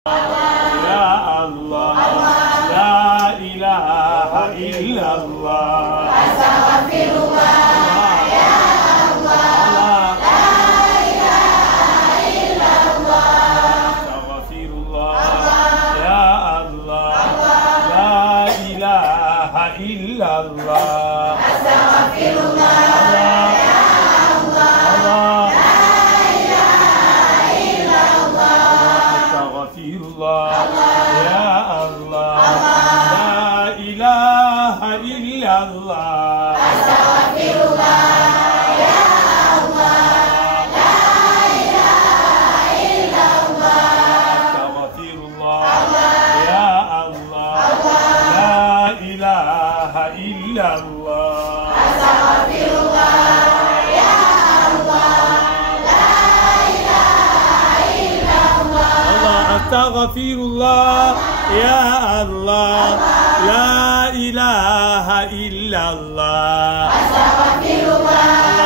Ya Allah, la ilaha illallah. Astaghfirullah, ya Allah, la ilaha illallah. Astaghfirullah, ya Allah, la ilaha illallah. Astaghfirullah, ya Allah, ya Allah, la ilaha illallah. Astaghfirullah, ya Allah, la ilaha illallah. Astaghfirullah, ya Allah, la ilaha illallah. Astaghfirullah, ya Allah, la ilaha illallah. Astaghfirullah, ya Allah, la ilaha illallah. Astaghfirullah.